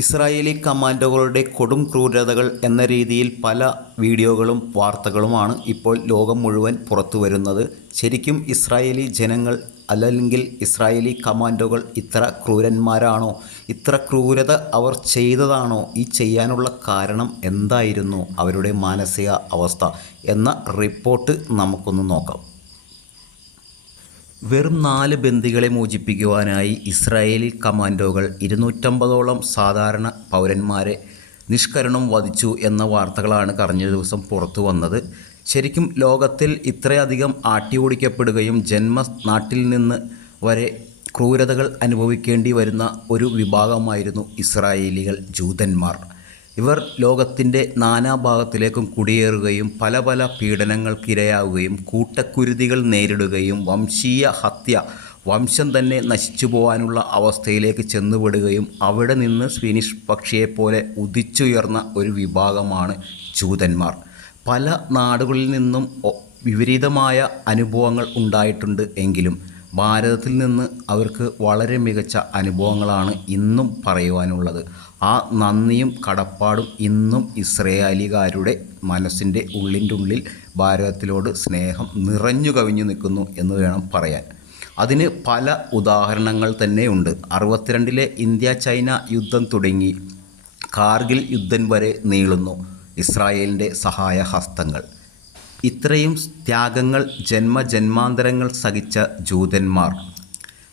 Israeli കമാൻഡോകളുടെ കൊടും ക്രൂരതകൾ എന്ന രീതിയിൽ പല വീഡിയോകളും വാർത്തകളുമാണ് ഇപ്പോൾ ലോകം മുഴുവൻ പുറത്തു വരുന്നത്. ശരിക്കും ഇസ്രായേലി ജനങ്ങൾ അല്ലെങ്കിൽ ഇസ്രായേലി കമാൻഡോകൾ ഇത്ര ക്രൂരന്മാരാണോ? ഇത്ര ക്രൂരത അവർ ചെയ്തതാണോ? ഈ ചെയ്യാനുള്ള കാരണം എന്തായിരുന്നു? അവരുടെ മാനസിക അവസ്ഥ എന്ന റിപ്പോർട്ട് നമുക്കൊന്ന് നോക്കാം. വെറും നാല് ബന്ദികളെ മോചിപ്പിക്കുവാനായി ഇസ്രായേലി കമാൻഡോകൾ ഇരുന്നൂറ്റമ്പതോളം സാധാരണ പൗരന്മാരെ നിഷ്കരണം വധിച്ചു എന്ന വാർത്തകളാണ് കഴിഞ്ഞ ദിവസം പുറത്തു വന്നത്. ശരിക്കും ലോകത്തിൽ ഇത്രയധികം ആട്ടിയോടിക്കപ്പെടുകയും ജന്മനാട്ടിൽ നിന്ന് വരെ ക്രൂരതകൾ അനുഭവിക്കേണ്ടി വരുന്ന ഒരു വിഭാഗമായിരുന്നു ഇസ്രായേലികൾ ജൂതന്മാർ. ഇവർ ലോകത്തിന്റെ നാനാഭാഗത്തിലേക്കും കുടിയേറുകയും പല പല പീഡനങ്ങൾക്കിരയാവുകയും കൂട്ടക്കുരുതികൾ നേരിടുകയും വംശീയ ഹത്യ വംശം തന്നെ നശിച്ചു പോകാനുള്ള അവസ്ഥയിലേക്ക് ചെന്നുപെടുകയും അവിടെ നിന്ന് സ്പീനിഷ് പക്ഷിയെപ്പോലെ ഉദിച്ചുയർന്ന ഒരു വിഭാഗമാണ് ജൂതന്മാർ. പല നാടുകളിൽ നിന്നും വിപരീതമായ അനുഭവങ്ങൾ ഉണ്ടായിട്ടുണ്ട് എങ്കിലും ഭാരതത്തിൽ നിന്ന് അവർക്ക് വളരെ മികച്ച അനുഭവങ്ങളാണ് ഇന്നും പറയുവാനുള്ളത്. ആ നന്ദിയും കടപ്പാടും ഇന്നും ഇസ്രയേലികാരുടെ മനസ്സിന്റെ ഉള്ളിന്റെ ഉള്ളിൽ ഭാരതത്തിലോട് സ്നേഹം നിറഞ്ഞു കവിഞ്ഞു നിൽക്കുന്നു എന്ന് വേണം പറയാൻ. അതിന് പല ഉദാഹരണങ്ങൾ തന്നെയുണ്ട്. അറുപത്തിരണ്ടിലെ ഇന്ത്യ ചൈന യുദ്ധം തുടങ്ങി കാർഗിൽ യുദ്ധം വരെ നീളുന്നു. ഇസ്രായേലിന്റെ സഹായഹസ്തങ്ങൾ. ഇത്രയും ത്യാഗങ്ങൾ ജന്മജന്മാന്തരങ്ങൾ സഹിച്ച ജൂതന്മാർ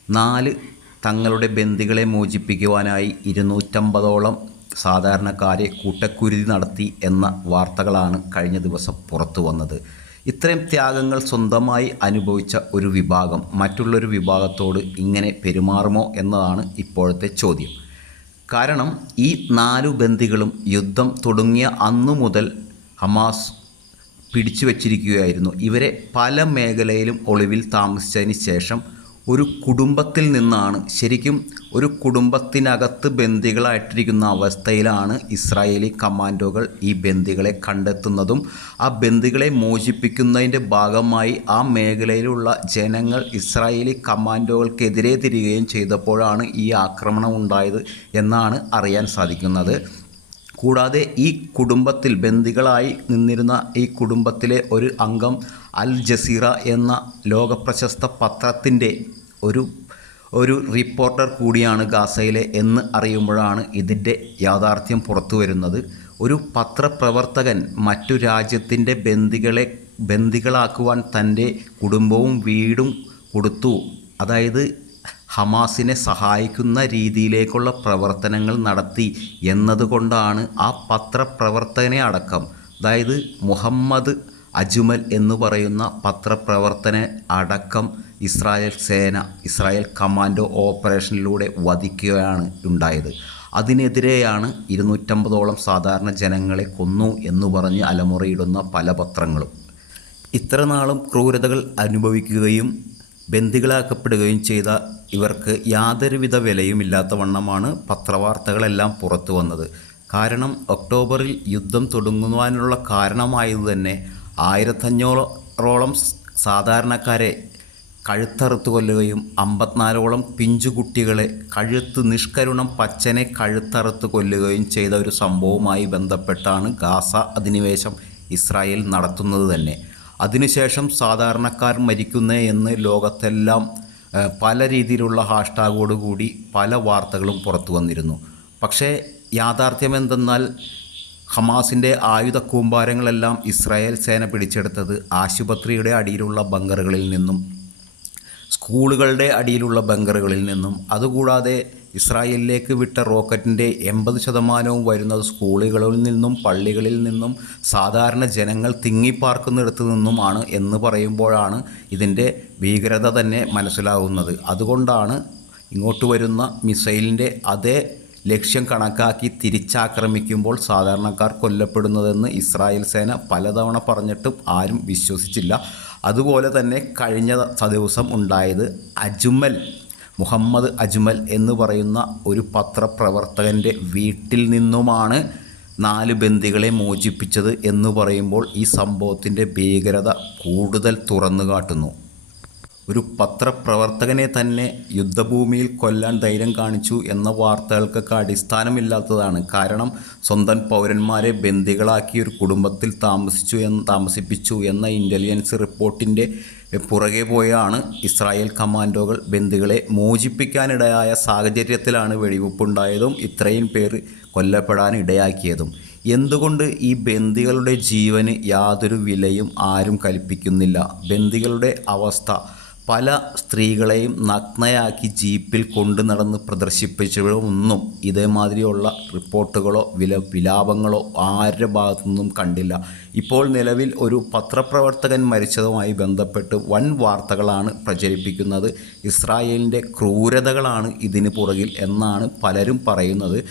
നാല് തങ്ങളുടെ ബന്ദികളെ മോചിപ്പിക്കുവാനായി ഇരുന്നൂറ്റമ്പതോളം സാധാരണക്കാരെ കൂട്ടക്കുരുതി നടത്തി എന്ന വാർത്തകളാണ് കഴിഞ്ഞ ദിവസം പുറത്തു വന്നത്. ഇത്രയും ത്യാഗങ്ങൾ സ്വന്തമായി അനുഭവിച്ച ഒരു വിഭാഗം മറ്റുള്ളൊരു വിഭാഗത്തോട് ഇങ്ങനെ പെരുമാറുമോ എന്നതാണ് ഇപ്പോഴത്തെ ചോദ്യം. കാരണം ഈ നാലു ബന്ദികളും യുദ്ധം തുടങ്ങിയ അന്നു മുതൽ ഹമാസ് പിടിച്ചു വച്ചിരിക്കുകയായിരുന്നു ഇവരെ പല മേഖലയിലും ഒളിവിൽ താമസിച്ചതിന് ശേഷം ഒരു കുടുംബത്തിൽ നിന്നാണ് ശരിക്കും ഒരു കുടുംബത്തിനകത്ത് ബന്ദികളായിട്ടിരിക്കുന്ന അവസ്ഥയിലാണ് ഇസ്രായേലി കമാൻഡോകൾ ഈ ബന്ദികളെ കണ്ടെത്തുന്നതും ആ ബന്ദികളെ മോചിപ്പിക്കുന്നതിന്റെ ഭാഗമായി ആ മേഖലയിലുള്ള ജനങ്ങൾ ഇസ്രായേലി കമാൻഡോകൾക്കെതിരെ തിരികുകയും ചെയ്തപ്പോഴാണ് ഈ ആക്രമണം ഉണ്ടായത് എന്നാണ് അറിയാൻ സാധിക്കുന്നത്. കൂടാതെ ഈ കുടുംബത്തിൽ ബന്ദികളായി നിന്നിരുന്ന ഈ കുടുംബത്തിലെ ഒരു അംഗം അൽ ജസീറ എന്ന ലോകപ്രശസ്ത പത്രത്തിന്റെ ഒരു ഒരു റിപ്പോർട്ടർ കൂടിയാണ് ഗാസയിലെ എന്ന് അറിയുമ്പോഴാണ് ഇതിന്റെ യാഥാർത്ഥ്യം പുറത്തു വരുന്നത്. ഒരു പത്രപ്രവർത്തകൻ മറ്റു രാജ്യത്തിന്റെ ബന്ദികളെ ബന്ദികളാക്കുവാൻ തന്റെ കുടുംബവും വീടും കൊടുത്തു. അതായത് ഹമാസിനെ സഹായിക്കുന്ന രീതിയിലേക്കുള്ള പ്രവർത്തനങ്ങൾ നടത്തി എന്നതുകൊണ്ടാണ് ആ പത്രപ്രവർത്തകനെ അടക്കം അതായത് മുഹമ്മദ് അജ്മൽ എന്ന് പറയുന്ന പത്രപ്രവർത്തന അടക്കം ഇസ്രായേൽ സേന ഇസ്രായേൽ കമാൻഡോ ഓപ്പറേഷനിലൂടെ വധിക്കുകയാണ് ഉണ്ടായത്. അതിനെതിരെയാണ് ഇരുന്നൂറ്റമ്പതോളം സാധാരണ ജനങ്ങളെ കൊന്നു എന്ന് പറഞ്ഞ് അലമുറയിടുന്ന പല പത്രങ്ങളും. ഇത്രനാളും ക്രൂരതകൾ അനുഭവിക്കുകയും ബന്ദികളാക്കപ്പെടുകയും ചെയ്ത ഇവർക്ക് യാതൊരുവിധ വിലയുമില്ലാത്ത വണ്ണമാണ് പത്രവാർത്തകളെല്ലാം പുറത്തു വന്നത്. കാരണം ഒക്ടോബറിൽ യുദ്ധം തുടങ്ങുവാനുള്ള കാരണമായത് തന്നെ ആയിരത്തഞ്ഞൂറോളം സാധാരണക്കാരെ കഴുത്തറുത്തു കൊല്ലുകയും അമ്പത്തിനാലോളം പിഞ്ചുകുട്ടികളെ കഴുത്ത് നിഷ്കരുണം പച്ചനെ കഴുത്തറുത്ത് കൊല്ലുകയും ചെയ്ത ഒരു സംഭവവുമായി ബന്ധപ്പെട്ടാണ് ഗാസ അധിനിവേശം ഇസ്രായേൽ നടത്തുന്നത് തന്നെ. അതിനുശേഷം സാധാരണക്കാർ മരിക്കുന്നേ എന്ന് ലോകത്തെല്ലാം പല രീതിയിലുള്ള ഹാഷ്ടാഗോടുകൂടി പല വാർത്തകളും പുറത്തു വന്നിരുന്നു. പക്ഷേ യാഥാർത്ഥ്യം എന്തെന്നാൽ ഹമാസിന്റെ ആയുധ കൂമ്പാരങ്ങളെല്ലാം ഇസ്രായേൽ സേന പിടിച്ചെടുത്തത് ആശുപത്രിയുടെ അടിയിലുള്ള ബങ്കറുകളിൽ നിന്നും സ്കൂളുകളുടെ അടിയിലുള്ള ബങ്കറുകളിൽ നിന്നും അതുകൂടാതെ ഇസ്രായേലിലേക്ക് വിട്ട റോക്കറ്റിന്റെ എൺപത് ശതമാനവും വരുന്നത് സ്കൂളുകളിൽ നിന്നും പള്ളികളിൽ നിന്നും സാധാരണ ജനങ്ങൾ തിങ്ങിപ്പാർക്കുന്നിടത്ത് നിന്നുമാണ് എന്ന് പറയുമ്പോഴാണ് ഇതിന്റെ ഭീകരത തന്നെ മനസ്സിലാവുന്നത്. അതുകൊണ്ടാണ് ഇങ്ങോട്ട് വരുന്ന മിസൈലിന്റെ അതേ ലക്ഷ്യം കണക്കാക്കി തിരിച്ചാക്രമിക്കുമ്പോൾ സാധാരണക്കാർ കൊല്ലപ്പെടുന്നതെന്ന് ഇസ്രായേൽ സേന പലതവണ പറഞ്ഞിട്ടും ആരും വിശ്വസിച്ചില്ല. അതുപോലെ തന്നെ കഴിഞ്ഞ ദിവസം ഉണ്ടായത് അജ്മൽ മുഹമ്മദ് അജ്മൽ എന്ന് പറയുന്ന ഒരു പത്രപ്രവർത്തകന്റെ വീട്ടിൽ നിന്നുമാണ് നാല് ബന്ദികളെ മോചിപ്പിച്ചത് എന്ന് പറയുമ്പോൾ ഈ സംഭവത്തിന്റെ ഭീകരത കൂടുതൽ തുറന്നു കാട്ടുന്നു. ഒരു പത്രപ്രവർത്തകനെ തന്നെ യുദ്ധഭൂമിയിൽ കൊല്ലാൻ ധൈര്യം കാണിച്ചു എന്ന വാർത്തകൾക്കൊക്കെ അടിസ്ഥാനമില്ലാത്തതാണ്. കാരണം സ്വന്തം പൗരന്മാരെ ബന്ദികളാക്കി ഒരു കുടുംബത്തിൽ താമസിച്ചു എന്ന് താമസിപ്പിച്ചു എന്ന ഇന്റലിജൻസ് റിപ്പോർട്ടിന്റെ പുറകെ പോയാണ് ഇസ്രായേൽ കമാൻഡോകൾ ബന്ദികളെ മോചിപ്പിക്കാനിടയായ സാഹചര്യത്തിലാണ് വെടിവെപ്പുണ്ടായതും ഇത്രയും പേർ കൊല്ലപ്പെടാൻ ഇടയാക്കിയതും എന്തുകൊണ്ട് ഈ ബന്ദികളുടെ ജീവന് യാതൊരു വിലയും ആരും കൽപ്പിക്കുന്നില്ല? ബന്ദികളുടെ അവസ്ഥ പല സ്ത്രീകളെയും നഗ്നയാക്കി ജീപ്പിൽ കൊണ്ടു നടന്ന് പ്രദർശിപ്പിച്ചവരൊന്നും ഇതേമാതിരിയുള്ള റിപ്പോർട്ടുകളോ വില വിലാപങ്ങളോ ആരുടെ ഭാഗത്തുനിന്നും കണ്ടില്ല. ഇപ്പോൾ നിലവിൽ ഒരു പത്രപ്രവർത്തകൻ മരിച്ചതുമായി ബന്ധപ്പെട്ട് വൻ വാർത്തകളാണ് പ്രചരിപ്പിക്കുന്നത്. ഇസ്രായേലിന്റെ ക്രൂരതകളാണ് ഇതിന് പുറകിൽ എന്നാണ് പലരും പറയുന്നത്.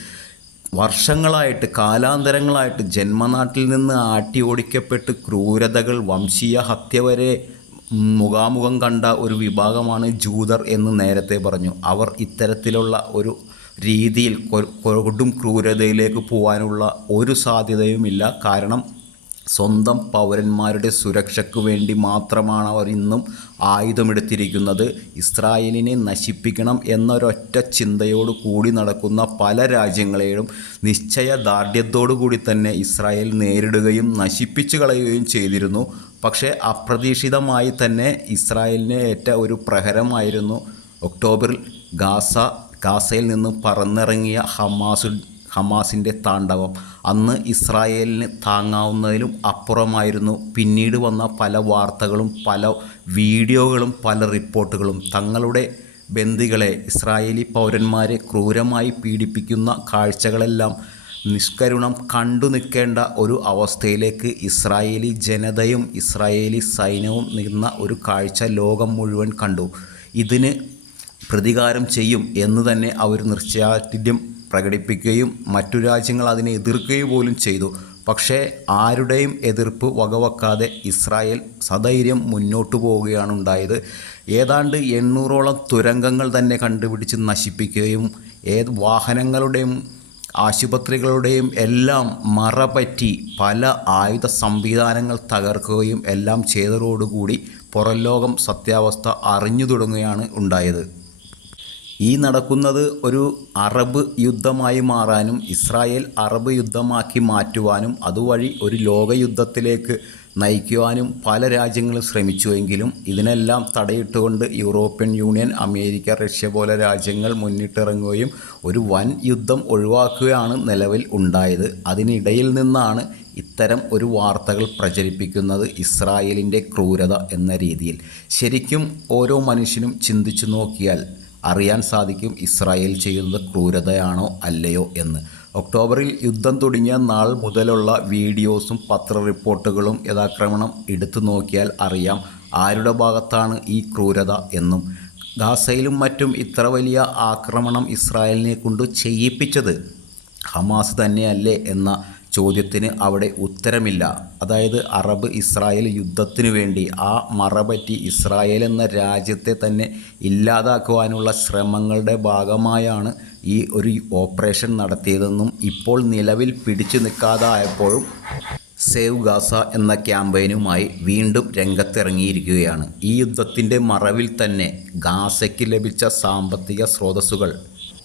വർഷങ്ങളായിട്ട് കാലാന്തരങ്ങളായിട്ട് ജന്മനാട്ടിൽ നിന്ന് ആട്ടി ഓടിക്കപ്പെട്ട് ക്രൂരതകൾ വംശീയ ഹത്യ വരെ മുഖാമുഖം കണ്ട ഒരു വിഭാഗമാണ് ജൂതർ എന്ന് നേരത്തെ പറഞ്ഞു. അവർ ഇത്തരത്തിലുള്ള ഒരു രീതിയിൽ കൊടും ക്രൂരതയിലേക്ക് പോകാനുള്ള ഒരു സാധ്യതയുമില്ല. കാരണം സ്വന്തം പൗരന്മാരുടെ സുരക്ഷയ്ക്ക് വേണ്ടി മാത്രമാണ് അവർ ഇന്നും ആയുധമെടുത്തിരിക്കുന്നത്. ഇസ്രായേലിനെ നശിപ്പിക്കണം എന്നൊരൊറ്റ ചിന്തയോട് കൂടി നടക്കുന്ന പല രാജ്യങ്ങളെയും നിശ്ചയ നിശ്ചയദാർഢ്യത്തോടു കൂടി തന്നെ ഇസ്രായേൽ നേരിടുകയും നശിപ്പിച്ചു കളയുകയും ചെയ്തിരുന്നു. പക്ഷേ അപ്രതീക്ഷിതമായി തന്നെ ഇസ്രായേലിനെ ഏറ്റ ഒരു പ്രഹരമായിരുന്നു ഒക്ടോബറിൽ ഗാസ ഗാസയിൽ നിന്ന് പറന്നിറങ്ങിയ ഹമാസു ഹമാസിന്റെ താണ്ഡവം. അന്ന് ഇസ്രായേലിന് താങ്ങാവുന്നതിലും അപ്പുറമായിരുന്നു. പിന്നീട് വന്ന പല വാർത്തകളും പല വീഡിയോകളും പല റിപ്പോർട്ടുകളും. തങ്ങളുടെ ബന്ദികളെ ഇസ്രായേലി പൗരന്മാരെ ക്രൂരമായി പീഡിപ്പിക്കുന്ന കാഴ്ചകളെല്ലാം നിഷ്കരുണം കണ്ടു നിൽക്കേണ്ട ഒരു അവസ്ഥയിലേക്ക് ഇസ്രായേലി ജനതയും ഇസ്രായേലി സൈന്യവും നിന്ന ഒരു കാഴ്ച ലോകം മുഴുവൻ കണ്ടു. ഇതിന് പ്രതികാരം ചെയ്യും എന്ന് തന്നെ അവർ നിശ്ചയാറ്റിദ്യം പ്രകടിപ്പിക്കുകയും മറ്റു രാജ്യങ്ങൾ അതിനെ എതിർക്കുകയും പോലും ചെയ്തു. പക്ഷേ ആരുടെയും എതിർപ്പ് വകവെക്കാതെ ഇസ്രായേൽ സധൈര്യം മുന്നോട്ടു പോവുകയാണ് ഉണ്ടായത്. ഏതാണ്ട് എണ്ണൂറോളം തുരങ്കങ്ങൾ തന്നെ കണ്ടുപിടിച്ച് നശിപ്പിക്കുകയും ഏത് വാഹനങ്ങളുടെയും ആശുപത്രികളുടെയും എല്ലാം മറപറ്റി പല ആയുധ സംവിധാനങ്ങൾ തകർക്കുകയും എല്ലാം ചെയ്തതോടുകൂടി പുറം ലോകം സത്യാവസ്ഥ അറിഞ്ഞു തുടങ്ങുകയാണ് ഉണ്ടായത്. ഈ നടക്കുന്നത് ഒരു അറബ് യുദ്ധമായി മാറാനും ഇസ്രായേൽ അറബ് യുദ്ധമാക്കി മാറ്റുവാനും അതുവഴി ഒരു ലോകയുദ്ധത്തിലേക്ക് നയിക്കുവാനും പല രാജ്യങ്ങളും ശ്രമിച്ചുവെങ്കിലും ഇതിനെല്ലാം തടയിട്ടുകൊണ്ട് യൂറോപ്യൻ യൂണിയൻ അമേരിക്ക റഷ്യ പോലെ രാജ്യങ്ങൾ മുന്നിട്ടിറങ്ങുകയും ഒരു വൻ യുദ്ധം ഒഴിവാക്കുകയാണ് നിലവിൽ ഉണ്ടായത്. അതിനിടയിൽ നിന്നാണ് ഇത്തരം ഒരു വാർത്തകൾ പ്രചരിപ്പിക്കുന്നത് ഇസ്രായേലിന്റെ ക്രൂരത എന്ന രീതിയിൽ. ശരിക്കും ഓരോ മനുഷ്യനും ചിന്തിച്ചു നോക്കിയാൽ അറിയാൻ സാധിക്കും ഇസ്രായേൽ ചെയ്യുന്നത് ക്രൂരതയാണോ അല്ലയോ എന്ന്. ഒക്ടോബറിൽ യുദ്ധം തുടങ്ങിയ നാൾ മുതലുള്ള വീഡിയോസും പത്ര റിപ്പോർട്ടുകളും യഥാക്രമണം എടുത്തു നോക്കിയാൽ അറിയാം ആരുടെ ഭാഗത്താണ് ഈ ക്രൂരത എന്നും. ഗാസയിലും മറ്റും ഇത്ര വലിയ ആക്രമണം ഇസ്രായേലിനെ കൊണ്ട് ചെയ്യിപ്പിച്ചത് ഹമാസ് തന്നെയല്ലേ എന്ന ചോദ്യത്തിന് അവിടെ ഉത്തരമില്ല. അതായത് അറബ് ഇസ്രായേൽ യുദ്ധത്തിനു വേണ്ടി ആ മറപറ്റി ഇസ്രായേൽ എന്ന രാജ്യത്തെ തന്നെ ഇല്ലാതാക്കുവാനുള്ള ശ്രമങ്ങളുടെ ഭാഗമായാണ് ഈ ഒരു ഓപ്പറേഷൻ നടത്തിയതെന്നും ഇപ്പോൾ നിലവിൽ പിടിച്ചു നിൽക്കാതായപ്പോഴും സേവ് ഗാസ എന്ന ക്യാമ്പയിനുമായി വീണ്ടും രംഗത്തിറങ്ങിയിരിക്കുകയാണ്. ഈ യുദ്ധത്തിന്റെ മറവിൽ തന്നെ ഗാസയ്ക്ക് ലഭിച്ച സാമ്പത്തിക സ്രോതസ്സുകൾ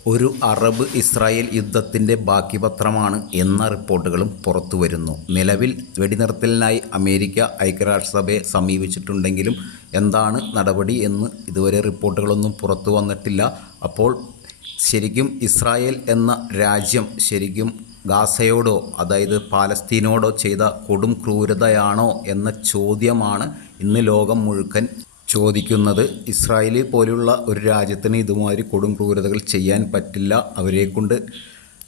ഒരു അറബ് ഇസ്രായേൽ യുദ്ധത്തിന്റെ ബാക്കിപത്രമാണ് എന്ന റിപ്പോർട്ടുകളും പുറത്തു വരുന്നു നിലവിൽ വെടിനിർത്തലിനായി അമേരിക്ക ഐക്യരാഷ്ട്രസഭയെ സമീപിച്ചിട്ടുണ്ടെങ്കിലും എന്താണ് നടപടി എന്ന് ഇതുവരെ റിപ്പോർട്ടുകളൊന്നും പുറത്തു വന്നിട്ടില്ല അപ്പോൾ ശരിക്കും ഇസ്രായേൽ എന്ന രാജ്യം ശരിക്കും ഗാസയോടോ അതായത് പാലസ്തീനോടോ ചെയ്ത കൊടും ക്രൂരതയാണോ എന്ന ചോദ്യമാണ് ഇന്ന് ലോകം മുഴുക്കൻ ചോദിക്കുന്നത്. ഇസ്രായേൽ പോലുള്ള ഒരു രാജ്യത്തിന് ഇതുമാതിരി കൊടും ക്രൂരതകൾ ചെയ്യാൻ പറ്റില്ല. അവരെക്കൊണ്ട്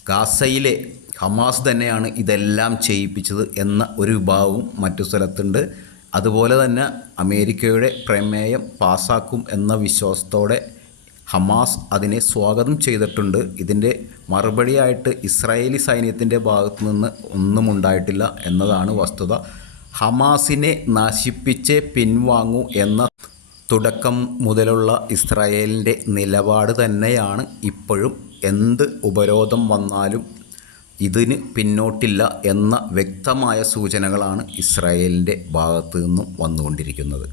ഗാസയിലെ ഹമാസ് തന്നെയാണ് ഇതെല്ലാം ചെയ്യിപ്പിച്ചത് എന്ന ഒരു വിഭാഗവും മറ്റു സ്ഥലത്തുണ്ട്. അതുപോലെ തന്നെ അമേരിക്കയുടെ പ്രമേയം പാസാക്കും എന്ന വിശ്വാസത്തോടെ ഹമാസ് അതിനെ സ്വാഗതം ചെയ്തിട്ടുണ്ട്. ഇതിന്റെ മറുപടിയായിട്ട് ഇസ്രായേലി സൈന്യത്തിന്റെ ഭാഗത്തു നിന്ന് ഒന്നും ഉണ്ടായിട്ടില്ല എന്നതാണ് വസ്തുത. ഹമാസിനെ നശിപ്പിച്ച് പിൻവാങ്ങൂ എന്ന തുടക്കം മുതലുള്ള ഇസ്രായേലിന്റെ നിലപാട് തന്നെയാണ് ഇപ്പോഴും. എന്ത് ഉപരോധം വന്നാലും ഇതിന് പിന്നോട്ടില്ല എന്ന വ്യക്തമായ സൂചനകളാണ് ഇസ്രായേലിന്റെ ഭാഗത്തു നിന്നും വന്നുകൊണ്ടിരിക്കുന്നത്.